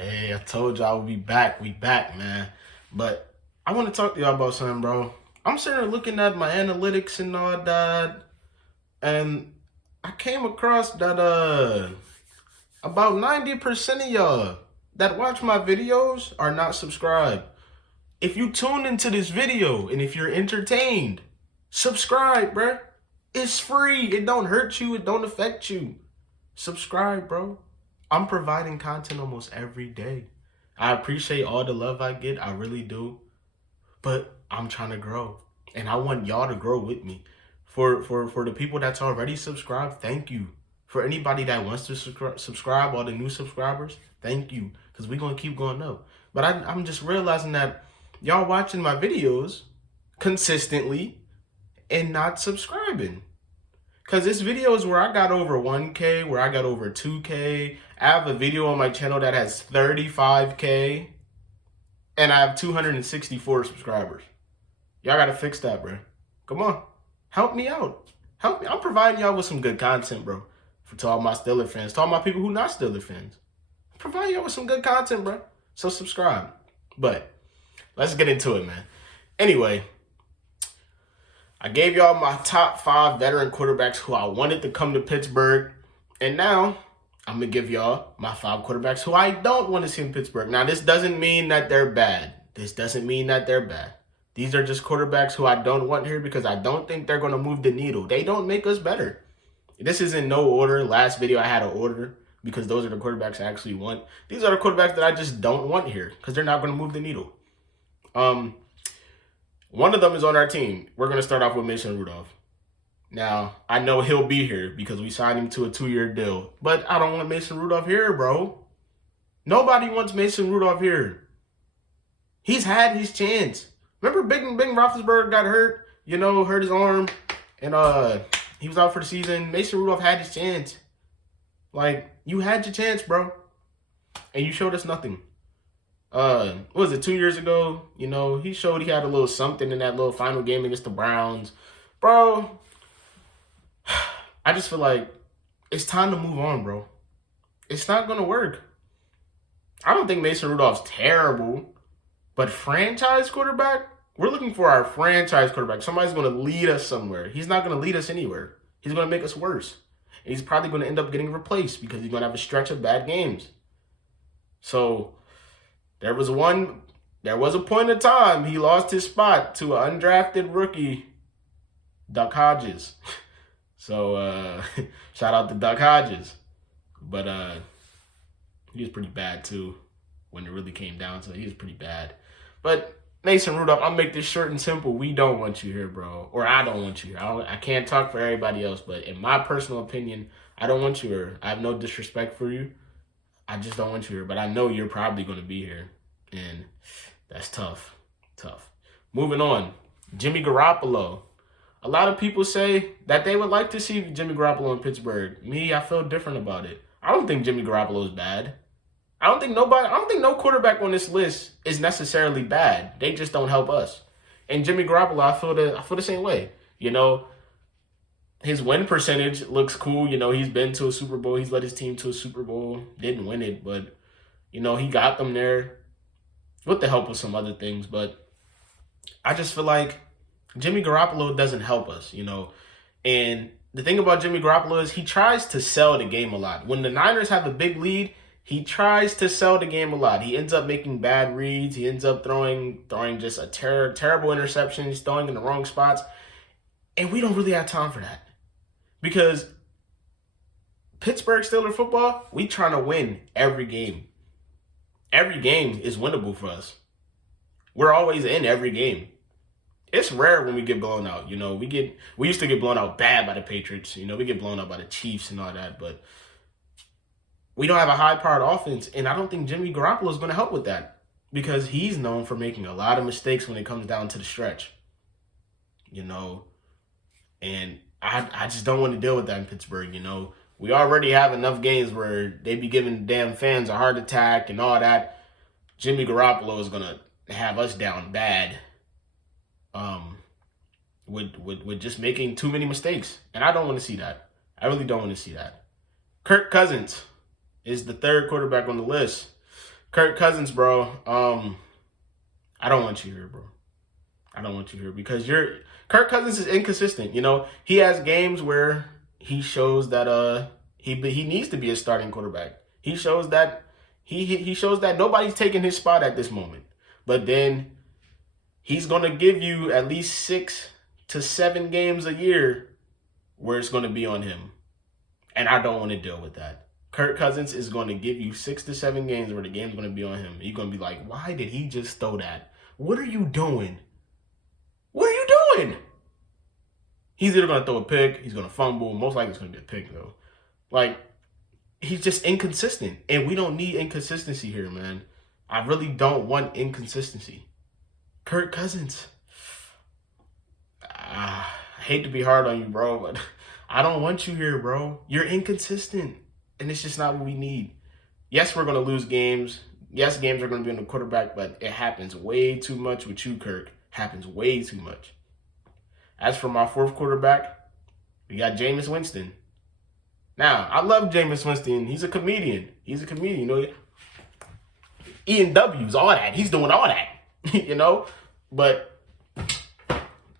Hey, I told you I would be back. We back, man. But I want to talk to y'all about something, bro. I'm sitting there looking at my analytics and all that, and I came across that about 90% of y'all that watch my videos are not subscribed. If you tune into this video and if you're entertained, subscribe, bro. It's free. It don't hurt you. It don't affect you. Subscribe, bro. I'm providing content almost every day. I appreciate all the love I get. I really do. But I'm trying to grow. And I want y'all to grow with me. For the people that's already subscribed, thank you. For anybody that wants to subscribe, all the new subscribers, thank you. Because we're going to keep going up. But I'm just realizing that y'all watching my videos consistently and not subscribing. Because this video is where I got over 1K, where I got over 2K. I have a video on my channel that has 35K. And I have 264 subscribers. Y'all got to fix that, bro. Come on. Help me out. Help me. I'm providing y'all with some good content, bro. To all my Steeler fans. To all my people who not Steeler fans. I'm providing y'all with some good content, bro. So subscribe. But let's get into it, man. Anyway, I gave y'all my top 5 veteran quarterbacks who I wanted to come to Pittsburgh. And now I'm going to give y'all my 5 quarterbacks who I don't want to see in Pittsburgh. Now, this doesn't mean that they're bad. This doesn't mean that they're bad. These are just quarterbacks who I don't want here because I don't think they're going to move the needle. They don't make us better. This is in no order. Last video I had an order because those are the quarterbacks I actually want. These are the quarterbacks that I just don't want here because they're not going to move the needle. One of them is on our team. We're going to start off with Mason Rudolph. Now, I know he'll be here because we signed him to a 2-year deal. But I don't want Mason Rudolph here, bro. Nobody wants Mason Rudolph here. He's had his chance. Remember Ben Roethlisberger got hurt? Hurt his arm. And he was out for the season. Mason Rudolph had his chance. Like, you had your chance, bro. And you showed us nothing. What was it, 2 years ago? He showed he had a little something in that little final game against the Browns. Bro, I just feel like it's time to move on, bro. It's not going to work. I don't think Mason Rudolph's terrible, but franchise quarterback? We're looking for our franchise quarterback. Somebody's going to lead us somewhere. He's not going to lead us anywhere. He's going to make us worse. And he's probably going to end up getting replaced because he's going to have a stretch of bad games. So there was a point in time he lost his spot to an undrafted rookie, Duck Hodges. So shout out to Duck Hodges. But he was pretty bad too when it really came down to it. He was pretty bad. But Mason Rudolph, I'll make this short and simple. We don't want you here, bro. Or I don't want you here. I can't talk for everybody else, but in my personal opinion, I don't want you here. I have no disrespect for you. I just don't want you here. But I know you're probably going to be here. And that's tough. Tough. Moving on. Jimmy Garoppolo. A lot of people say that they would like to see Jimmy Garoppolo in Pittsburgh. Me, I feel different about it. I don't think Jimmy Garoppolo is bad. I don't think no quarterback on this list is necessarily bad. They just don't help us. And Jimmy Garoppolo, I feel the same way. His win percentage looks cool. He's been to a Super Bowl. He's led his team to a Super Bowl. Didn't win it, but he got them there with the help of some other things. But I just feel like Jimmy Garoppolo doesn't help us, And the thing about Jimmy Garoppolo is he tries to sell the game a lot. When the Niners have a big lead, he tries to sell the game a lot. He ends up making bad reads. He ends up throwing just a terrible interceptions, throwing in the wrong spots. And we don't really have time for that. Because Pittsburgh Steelers football, we trying to win every game. Every game is winnable for us. We're always in every game. It's rare when we get blown out. We used to get blown out bad by the Patriots. We get blown out by the Chiefs and all that. But we don't have a high-powered offense, and I don't think Jimmy Garoppolo is going to help with that because he's known for making a lot of mistakes when it comes down to the stretch. And I just don't want to deal with that in Pittsburgh. We already have enough games where they be giving damn fans a heart attack and all that. Jimmy Garoppolo is going to have us down bad with just making too many mistakes. And I don't want to see that. I really don't want to see that. Kirk Cousins is the 3rd quarterback on the list. Kirk Cousins, bro. I don't want you here, bro. I don't want you here because Kirk Cousins is inconsistent. He has games where he shows that he needs to be a starting quarterback. He shows that he shows that nobody's taking his spot at this moment. But then he's gonna give you at least 6 to 7 games a year where it's gonna be on him, and I don't want to deal with that. Kirk Cousins is going to give you 6 to 7 games where the game's going to be on him. You're going to be like, why did he just throw that? What are you doing? What are you doing? He's either going to throw a pick, he's going to fumble. Most likely it's going to be a pick, though. Like, he's just inconsistent. And we don't need inconsistency here, man. I really don't want inconsistency. Kirk Cousins. I hate to be hard on you, bro, but I don't want you here, bro. You're inconsistent. And it's just not what we need. Yes, we're going to lose games. Yes, games are going to be on the quarterback, but it happens way too much with you, Kirk. Happens way too much. As for my 4th quarterback, we got Jameis Winston. Now, I love Jameis Winston. He's a comedian. Eating W's, all that. He's doing all that, But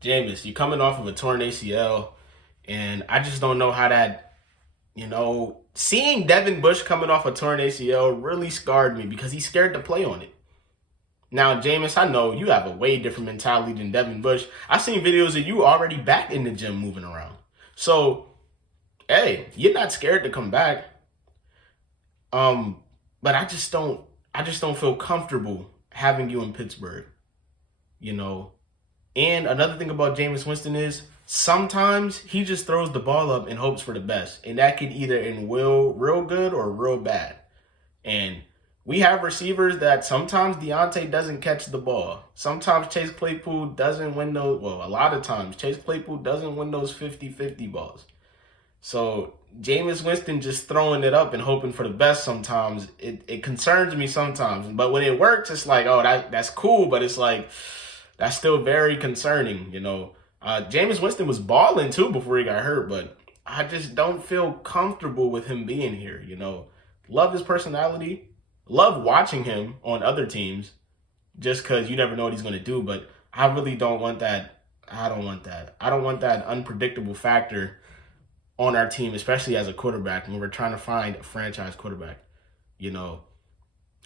Jameis, you're coming off of a torn ACL, and I just don't know how that, seeing Devin Bush coming off a torn ACL really scarred me because he's scared to play on it. Now, Jameis, I know you have a way different mentality than Devin Bush. I've seen videos of you already back in the gym moving around. So, hey, you're not scared to come back. But I just don't feel comfortable having you in Pittsburgh. And another thing about Jameis Winston is sometimes he just throws the ball up and hopes for the best. And that could either end real good or real bad. And we have receivers that sometimes Deontay doesn't catch the ball. Sometimes Chase Claypool doesn't win those. Well, a lot of times Chase Claypool doesn't win those 50-50 balls. So Jameis Winston just throwing it up and hoping for the best sometimes, it concerns me sometimes. But when it works, it's like, oh, that's cool. But it's like, that's still very concerning, Jameis Winston was balling too before he got hurt, but I just don't feel comfortable with him being here, Love his personality. Love watching him on other teams just because you never know what he's going to do. But I really don't want that. I don't want that. I don't want that unpredictable factor on our team, especially as a quarterback when we're trying to find a franchise quarterback.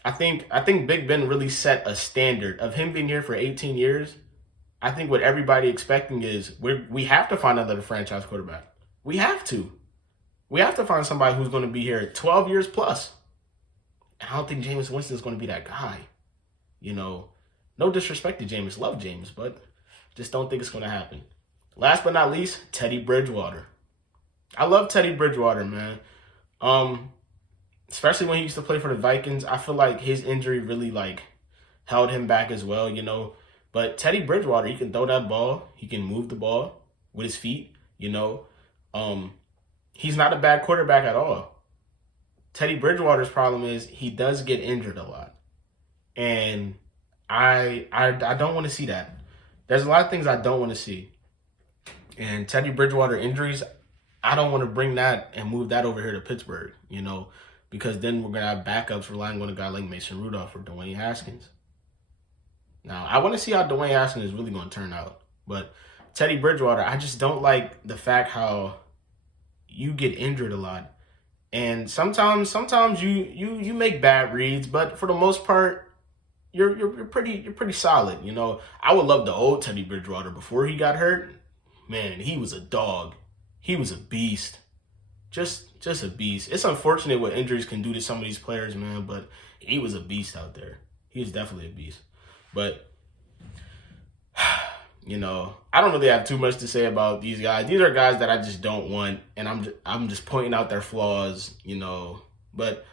I think Big Ben really set a standard of him being here for 18 years. I think what everybody expecting is we have to find another franchise quarterback. We have to. We have to find somebody who's going to be here 12 years plus. I don't think Jameis Winston is going to be that guy. No disrespect to Jameis. Love Jameis, but just don't think it's going to happen. Last but not least, Teddy Bridgewater. I love Teddy Bridgewater, man. Especially when he used to play for the Vikings. I feel like his injury really held him back as well, But Teddy Bridgewater, he can throw that ball. He can move the ball with his feet, He's not a bad quarterback at all. Teddy Bridgewater's problem is he does get injured a lot. And I don't want to see that. There's a lot of things I don't want to see. And Teddy Bridgewater injuries, I don't want to bring that and move that over here to Pittsburgh, because then we're going to have backups relying on a guy like Mason Rudolph or Dwayne Haskins. Now, I want to see how Dwayne Haskins is really going to turn out. But Teddy Bridgewater, I just don't like the fact how you get injured a lot. And sometimes you make bad reads, but for the most part, you're pretty solid. I would love the old Teddy Bridgewater before he got hurt. Man, he was a dog. He was a beast. Just a beast. It's unfortunate what injuries can do to some of these players, man, but he was a beast out there. He was definitely a beast. But I don't really have too much to say about these guys. These are guys that I just don't want, and I'm just pointing out their flaws, But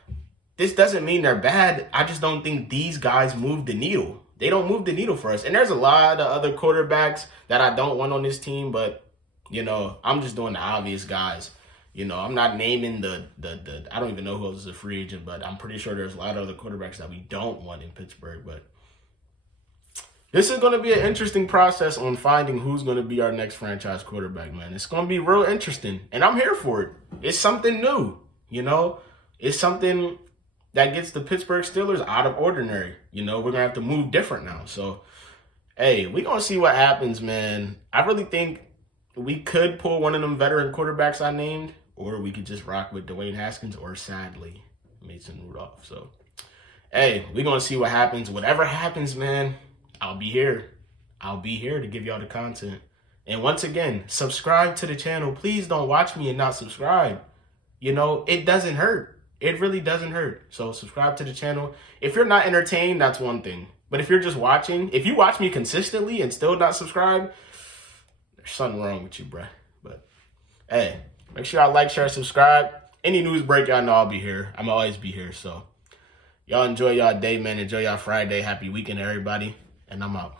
this doesn't mean they're bad. I just don't think these guys move the needle. They don't move the needle for us. And there's a lot of other quarterbacks that I don't want on this team, but I'm just doing the obvious guys. I'm not naming the I don't even know who else is a free agent, but I'm pretty sure there's a lot of other quarterbacks that we don't want in Pittsburgh, but this is going to be an interesting process on finding who's going to be our next franchise quarterback, man. It's going to be real interesting, and I'm here for it. It's something new, It's something that gets the Pittsburgh Steelers out of ordinary. You know, we're going to have to move different now. So, hey, we're going to see what happens, man. I really think we could pull one of them veteran quarterbacks I named, or we could just rock with Dwayne Haskins, or sadly, Mason Rudolph. So, hey, we're going to see what happens. Whatever happens, man, I'll be here. I'll be here to give y'all the content. And once again, subscribe to the channel. Please don't watch me and not subscribe. You know, it doesn't hurt. It really doesn't hurt. So subscribe to the channel. If you're not entertained, that's one thing. But if you're just watching, if you watch me consistently and still not subscribe, there's something wrong with you, bruh. But, hey, make sure y'all like, share, subscribe. Any news break, y'all know I'll be here. I'm always be here. So y'all enjoy y'all day, man. Enjoy y'all Friday. Happy weekend, everybody. And I'm out.